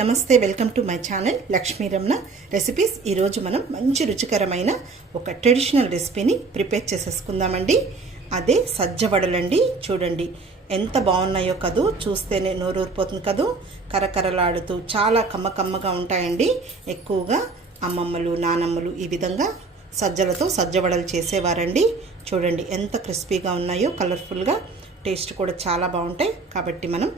నమస్తే, welcome to my channel Lakshmi Ramana recipes. ఈరోజు మనం మంచి రుచికరమైన ఒక ట్రెడిషనల్ రెసిపీని ప్రిపేర్ చేసేసుకుందామండి. అదే సజ్జ వడలండి. చూడండి ఎంత బాగున్నాయో కదూ, చూస్తేనే నోరూరిపోతుంది కదూ. కరకరలాడుతూ చాలా కమ్మగా ఉంటాయండి. ఎక్కువగా అమ్మమ్మలు నానమ్మలు ఈ విధంగా సజ్జలతో సజ్జ వడలు చేసేవారండి. చూడండి ఎంత క్రిస్పీగా ఉన్నాయో, కలర్ఫుల్గా, టేస్ట్ కూడా చాలా బాగుంటాయి. కాబట్టి మనం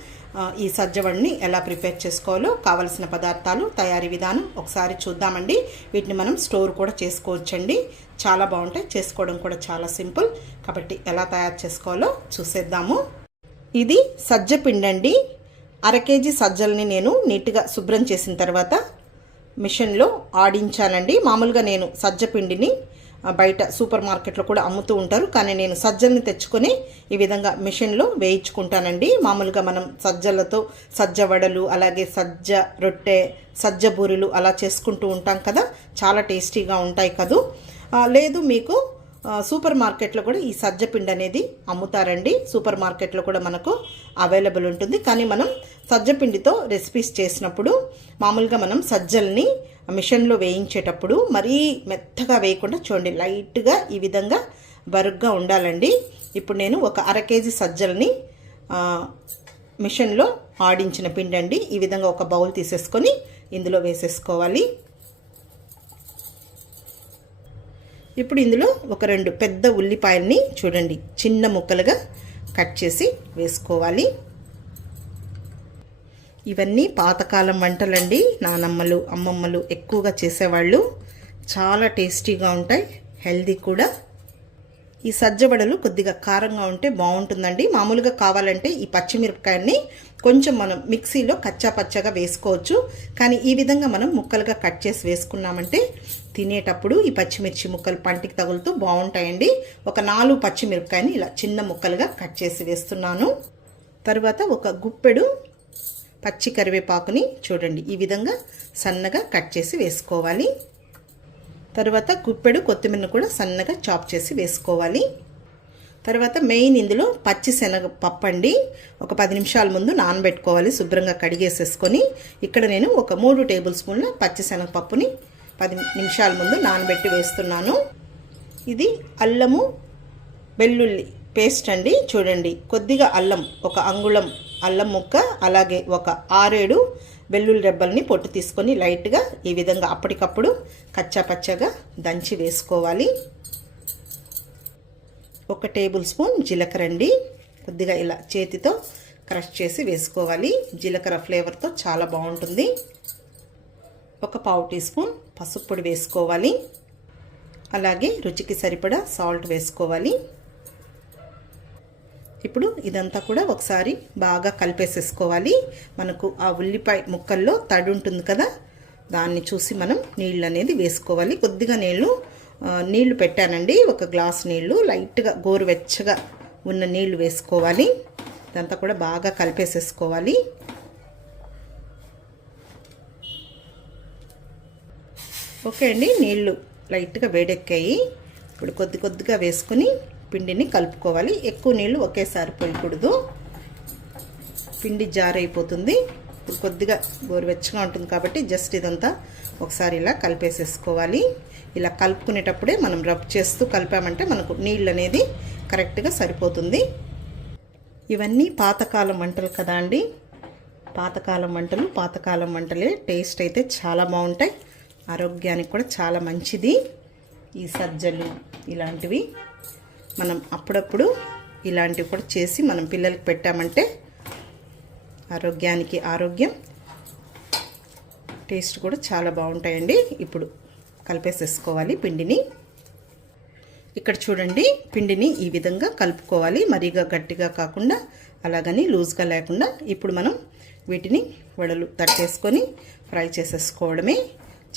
ఈ సజ్జవడిని ఎలా ప్రిపేర్ చేసుకోవాలో కావలసిన పదార్థాలు, తయారీ విధానం ఒకసారి చూద్దామండి. వీటిని మనం స్టోర్ కూడా చేసుకోవచ్చండి. చాలా బాగుంటాయి, చేసుకోవడం కూడా చాలా సింపుల్. కాబట్టి ఎలా తయారు చేసుకోవాలో చూసేద్దాము. ఇది సజ్జ పిండి అండి. 1/2 కేజీ సజ్జల్ని నేను నీట్గా శుభ్రం చేసిన తర్వాత మిషన్లో ఆడించానండి. మామూలుగా నేను సజ్జ పిండిని బయట సూపర్ మార్కెట్లో కూడా అమ్ముతూ ఉంటారు, కానీ నేను సజ్జల్ని తెచ్చుకొని ఈ విధంగా మిషన్లో వేయించుకుంటానండి. మామూలుగా మనం సజ్జలతో సజ్జ వడలు, అలాగే సజ్జ రొట్టె, సజ్జ బూరెలు అలా చేసుకుంటూ ఉంటాం కదా, చాలా టేస్టీగా ఉంటాయి కదూ. లేదు మీకు సూపర్ మార్కెట్లో కూడా ఈ సజ్జ పిండి అనేది అమ్ముతారండి. సూపర్ మార్కెట్లో కూడా మనకు అవైలబుల్ ఉంటుంది. కానీ మనం సజ్జ పిండితో రెసిపీస్ చేసినప్పుడు మామూలుగా మనం సజ్జల్ని మిషన్లో వేయించేటప్పుడు మరీ మెత్తగా వేయకుండా చూడండి, లైట్గా ఈ విధంగా బరుగ్గా ఉండాలండి. ఇప్పుడు నేను ఒక 1/2 కేజీ సజ్జల్ని మిషన్లో ఆడించిన పిండి అండి. ఈ విధంగా ఒక బౌల్ తీసేసుకొని ఇందులో వేసేసుకోవాలి. ఇప్పుడు ఇందులో ఒక 2 పెద్ద ఉల్లిపాయల్ని చూడండి చిన్న ముక్కలుగా కట్ చేసి వేసుకోవాలి. ఇవన్నీ పాతకాలం వంటలండి. నానమ్మలు అమ్మమ్మలు ఎక్కువగా చేసేవాళ్ళు. చాలా టేస్టీగా ఉంటాయి, హెల్దీ కూడా. ఈ సజ్జ వడలు కొద్దిగా కారంగా ఉంటే బాగుంటుందండి. మామూలుగా కావాలంటే ఈ పచ్చిమిరపకాయని కొంచెం మనం మిక్సీలో కచ్చా పచ్చగా వేసుకోవచ్చు. కానీ ఈ విధంగా మనం ముక్కలుగా కట్ చేసి వేసుకున్నామంటే తినేటప్పుడు ఈ పచ్చిమిర్చి ముక్కలు పంటికి తగులుతూ బాగుంటాయండి. ఒక 4 పచ్చిమిరపకాయని ఇలా చిన్న ముక్కలుగా కట్ చేసి వేస్తున్నాను. తర్వాత ఒక గుప్పెడు పచ్చి కరివేపాకుని చూడండి ఈ విధంగా సన్నగా కట్ చేసి వేసుకోవాలి. తర్వాత గుప్పెడు కొత్తిమీరను కూడా సన్నగా చాప్ చేసి వేసుకోవాలి. తర్వాత మెయిన్ ఇందులో పచ్చి శనగపప్పు అండి. ఒక 10 నిమిషాల ముందు నానబెట్టుకోవాలి, శుభ్రంగా కడిగేసేసుకొని. ఇక్కడ నేను ఒక 3 టేబుల్ స్పూన్ల పచ్చి శనగపప్పుని 10 నిమిషాల ముందు నానబెట్టి వేస్తున్నాను. ఇది అల్లము వెల్లుల్లి పేస్ట్ అండి. చూడండి కొద్దిగా అల్లం, ఒక అంగుళం అల్లం ముక్క, అలాగే ఒక 6-7 వెల్లుల్లి రెబ్బల్ని పొట్టు తీసుకొని లైట్గా ఈ విధంగా అప్పటికప్పుడు కచ్చా పచ్చగా దంచి వేసుకోవాలి. 1 టేబుల్ స్పూన్ జీలకర్ర అండి. కొద్దిగా ఇలా చేతితో క్రష్ చేసి వేసుకోవాలి. జీలకర్ర ఫ్లేవర్తో చాలా బాగుంటుంది. ఒక 1/4 టీ స్పూన్ పసుపు పొడి వేసుకోవాలి. అలాగే రుచికి సరిపడా సాల్ట్ వేసుకోవాలి. ఇప్పుడు ఇదంతా కూడా ఒకసారి బాగా కలిపేసేసుకోవాలి. మనకు ఆ ఉల్లిపాయ ముక్కల్లో తడి ఉంటుంది కదా, దాన్ని చూసి మనం నీళ్ళు అనేది వేసుకోవాలి. కొద్దిగా నీళ్లు పెట్టానండి, 1 గ్లాస్ నీళ్లు, లైట్గా గోరువెచ్చగా ఉన్న నీళ్లు వేసుకోవాలి. ఇదంతా కూడా బాగా కలిపేసేసుకోవాలి. ఓకే అండి, నీళ్లు లైట్గా వేడెక్కాయి. ఇప్పుడు కొద్దిగా వేసుకొని పిండిని కలుపుకోవాలి. ఎక్కువ నీళ్ళు ఒకేసారి పోయకూడదు, పిండి జారైపోతుంది. ఇప్పుడు కొద్దిగా గోరువెచ్చగా ఉంటుంది కాబట్టి జస్ట్ ఇదంతా ఒకసారి ఇలా కలిపేసేసుకోవాలి. ఇలా కలుపుకునేటప్పుడే మనం రబ్ చేస్తూ కలిపామంటే మనకు నీళ్ళు అనేది కరెక్ట్గా సరిపోతుంది. ఇవన్నీ పాతకాలం వంటలు కదా అండి. పాతకాలం వంటలే టేస్ట్ అయితే చాలా బాగుంటాయి, ఆరోగ్యానికి కూడా చాలా మంచిది. ఈ సజ్జలు ఇలాంటివి మనం అప్పుడప్పుడు ఇలాంటివి కూడా చేసి మనం పిల్లలకి పెట్టామంటే ఆరోగ్యానికి ఆరోగ్యం, టేస్ట్ కూడా చాలా బాగుంటాయండి. ఇప్పుడు కలిపేసేసుకోవాలి పిండిని. ఇక్కడ చూడండి పిండిని ఈ విధంగా కలుపుకోవాలి, మరీగా గట్టిగా కాకుండా అలాగని లూజ్గా లేకుండా. ఇప్పుడు మనం వీటిని వడలు తట్టేసుకొని ఫ్రై చేసేసుకోవడమే.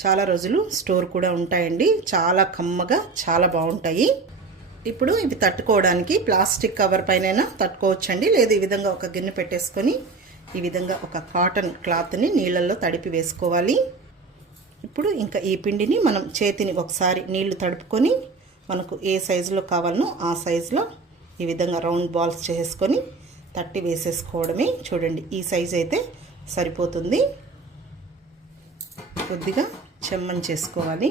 చాలా రోజులు స్టోర్ కూడా ఉంటాయండి, చాలా కమ్మగా చాలా బాగుంటాయి. ఇప్పుడు ఇవి తట్టుకోవడానికి ప్లాస్టిక్ కవర్ పైన తట్టుకోవచ్చండి, లేదు ఈ విధంగా ఒక గిన్నె పెట్టేసుకొని ఈ విధంగా ఒక కాటన్ క్లాత్ని నీళ్ళల్లో తడిపి వేసుకోవాలి. ఇప్పుడు ఇంకా ఈ పిండిని మనం చేతిని ఒకసారి నీళ్లు తడుపుకొని మనకు ఏ సైజులో కావాలనో ఆ సైజులో ఈ విధంగా రౌండ్ బాల్స్ చేసుకొని తట్టి వేసేసుకోవడమే. చూడండి ఈ సైజు అయితే సరిపోతుంది. కొద్దిగా చెమ్మని చేసుకోవాలి.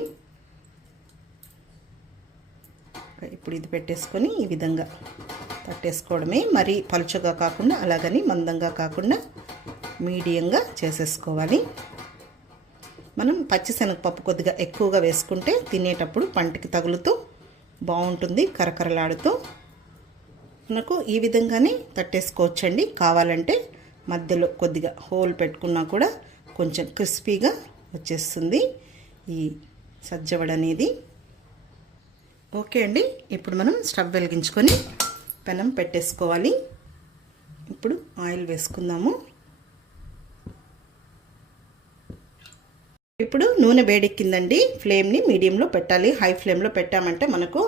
ఇప్పుడు ఇది పెట్టేసుకొని ఈ విధంగా తట్టేసుకోవడమే. మరీ పలుచగా కాకుండా అలాగని మందంగా కాకుండా మీడియంగా చేసేసుకోవాలి. మనం పచ్చిశనగపప్పు కొద్దిగా ఎక్కువగా వేసుకుంటే తినేటప్పుడు పంటికి తగులుతూ బాగుంటుంది, కరకరలాడుతూ. మనకు ఈ విధంగానే తట్టేసుకోవచ్చండి. కావాలంటే మధ్యలో కొద్దిగా హోల్ పెట్టుకున్నా కూడా కొంచెం క్రిస్పీగా వచ్చేస్తుంది ఈ సజ్జవడ అనేది. ఓకే అండి, ఇప్పుడు మనం స్టవ్ వెలిగించుకొని పెనం పెట్టేసుకోవాలి. ఇప్పుడు ఆయిల్ వేసుకుందాము. ఇప్పుడు నూనె వేడెక్కిందండి. ఫ్లేమ్ని మీడియంలో పెట్టాలి. హై ఫ్లేమ్లో పెట్టామంటే మనకు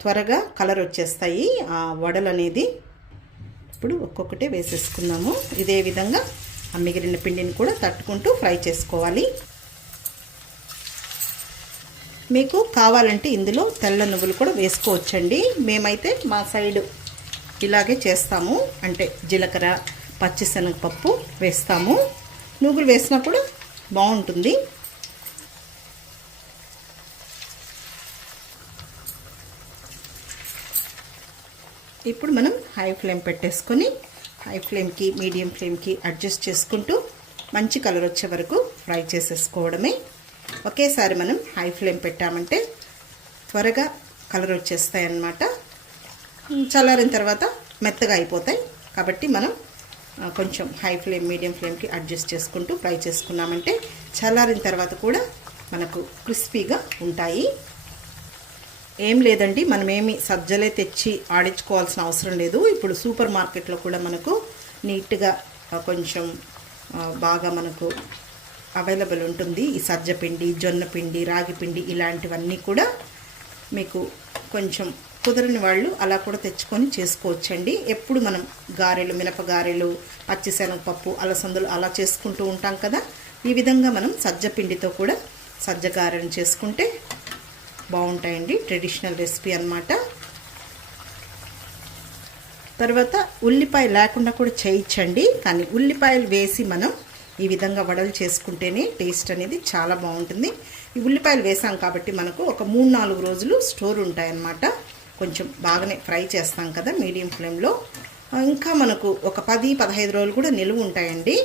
త్వరగా కలర్ వచ్చేస్తాయి ఆ వడలు అనేది. ఇప్పుడు ఒక్కొక్కటే వేసేసుకుందాము. ఇదే విధంగా ఆ మిగిలిన పిండిని కూడా తట్టుకుంటూ ఫ్రై చేసుకోవాలి. మీకు కావాలంటే ఇందులో తెల్ల నువ్వులు కూడా వేసుకోవచ్చండి. మేమైతే మా సైడు ఇలాగే చేస్తాము. అంటే జీలకర్ర, పచ్చిశనగపప్పు వేస్తాము. నువ్వులు వేసినా కూడా బాగుంటుంది. ఇప్పుడు మనం హై ఫ్లేమ్ పెట్టేసుకొని హై ఫ్లేమ్కి మీడియం ఫ్లేమ్కి అడ్జస్ట్ చేసుకుంటూ మంచి కలర్ వచ్చే వరకు ఫ్రై చేసేసుకోవడమే. ఒకేసారి మనం హై ఫ్లేమ్ పెట్టామంటే త్వరగా కలర్ వచ్చేస్తాయి అన్నమాట. చల్లారిన తర్వాత మెత్తగా అయిపోతాయి. కాబట్టి మనం కొంచెం హై ఫ్లేమ్ మీడియం ఫ్లేమ్కి అడ్జస్ట్ చేసుకుంటూ ఫ్రై చేసుకున్నామంటే చల్లారిన తర్వాత కూడా మనకు క్రిస్పీగా ఉంటాయి. ఏం లేదండి, మనమేమి సజ్జలే తెచ్చి ఆడించుకోవాల్సిన అవసరం లేదు. ఇప్పుడు సూపర్ మార్కెట్లో కూడా మనకు నీట్గా కొంచెం బాగా మనకు అవైలబుల్ ఉంటుంది. ఈ సజ్జ పిండి, జొన్న పిండి, రాగి పిండి ఇలాంటివన్నీ కూడా మీకు కొంచెం కుదరని వాళ్ళు అలా కూడా తెచ్చుకొని చేసుకోవచ్చండి. ఎప్పుడు మనం గారెలు, మినపగారెలు, పచ్చిశనగపప్పు, అలసందలు అలా చేసుకుంటూ ఉంటాం కదా. ఈ విధంగా మనం సజ్జ పిండితో కూడా సజ్జ గారెలు చేసుకుంటే బాగుంటాయండి. ట్రెడిషనల్ రెసిపీ అన్నమాట. తర్వాత ఉల్లిపాయ లేకుండా కూడా చేయొచ్చండి. కానీ ఉల్లిపాయలు వేసి మనం ఈ విధంగా వడలు చేసుకుంటేనే టేస్ట్ అనేది చాలా బాగుంటుంది. ఈ ఉల్లిపాయలు వేసాం కాబట్టి మనకు ఒక 3-4 రోజులు స్టోర్ ఉంటాయన్నమాట. కొంచెం బాగానే ఫ్రై చేస్తాం కదా మీడియం ఫ్లేమ్లో. ఇంకా మనకు ఒక 10-15 రోజులు కూడా నిలువ ఉంటాయండి.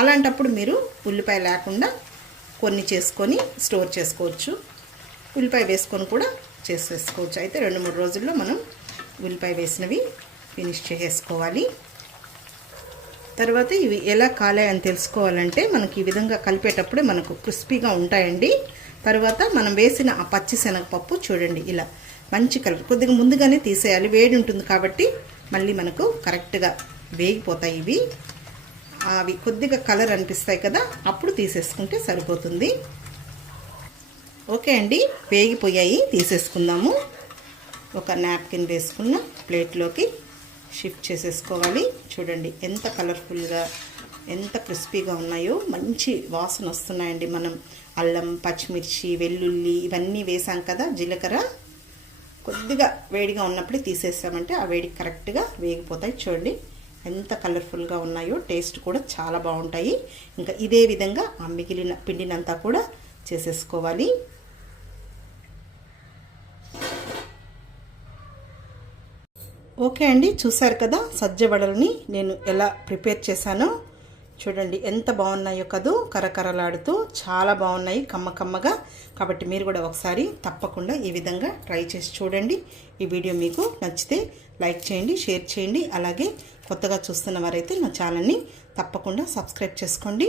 అలాంటప్పుడు మీరు ఉల్లిపాయ లేకుండా కొన్ని చేసుకొని స్టోర్ చేసుకోవచ్చు. ఉల్లిపాయ వేసుకొని కూడా చేసేసుకోవచ్చు. అయితే 2-3 రోజుల్లో మనం ఉల్లిపాయ వేసినవి ఫినిష్ చేసేసుకోవాలి. తర్వాత ఇవి ఎలా కాలాయని తెలుసుకోవాలంటే మనకి ఈ విధంగా కలిపేటప్పుడే మనకు క్రిస్పీగా ఉంటాయండి. తర్వాత మనం వేసిన ఆ పచ్చిశనగపప్పు చూడండి ఇలా మంచి కలర్. కొద్దిగా ముందుగానే తీసేయాలి, వేడి ఉంటుంది కాబట్టి మళ్ళీ మనకు కరెక్ట్గా వేగిపోతాయి ఇవి. అవి కొద్దిగా కలర్ అనిపిస్తాయి కదా, అప్పుడు తీసేసుకుంటే సరిపోతుంది. ఓకే అండి, వేగిపోయాయి, తీసేసుకుందాము. ఒక నాప్కిన్ వేసుకున్న ప్లేట్లోకి షిఫ్ట్ చేసేసుకోవాలి. చూడండి ఎంత కలర్ఫుల్గా, ఎంత క్రిస్పీగా ఉన్నాయో. మంచి వాసన వస్తున్నాయండి. మనం అల్లం, పచ్చిమిర్చి, వెల్లుల్లి ఇవన్నీ వేసాం కదా, జీలకర్ర. కొద్దిగా వేడిగా ఉన్నప్పుడే తీసేసామంటే ఆ వేడికి కరెక్ట్గా వేగిపోతాయి. చూడండి ఎంత కలర్ఫుల్గా ఉన్నాయో. టేస్ట్ కూడా చాలా బాగుంటాయి. ఇంకా ఇదే విధంగా ఆ మిగిలిన పిండినంతా కూడా చేసేసుకోవాలి. ఓకే అండి, చూసారు కదా సజ్జ వడల్ని నేను ఎలా ప్రిపేర్ చేశానో. చూడండి ఎంత బాగున్నాయో కదూ, కరకరలాడుతూ చాలా బాగున్నాయి, కమ్మకమ్మగా. కాబట్టి మీరు కూడా ఒకసారి తప్పకుండా ఈ విధంగా ట్రై చేసి చూడండి. ఈ వీడియో మీకు నచ్చితే లైక్ చేయండి, షేర్ చేయండి. అలాగే కొత్తగా చూస్తున్న వారైతే నా ఛానల్ని తప్పకుండా సబ్స్క్రైబ్ చేసుకోండి.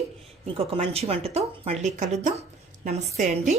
ఇంకొక మంచి వంటతో మళ్ళీ కలుద్దాం. నమస్తే అండి.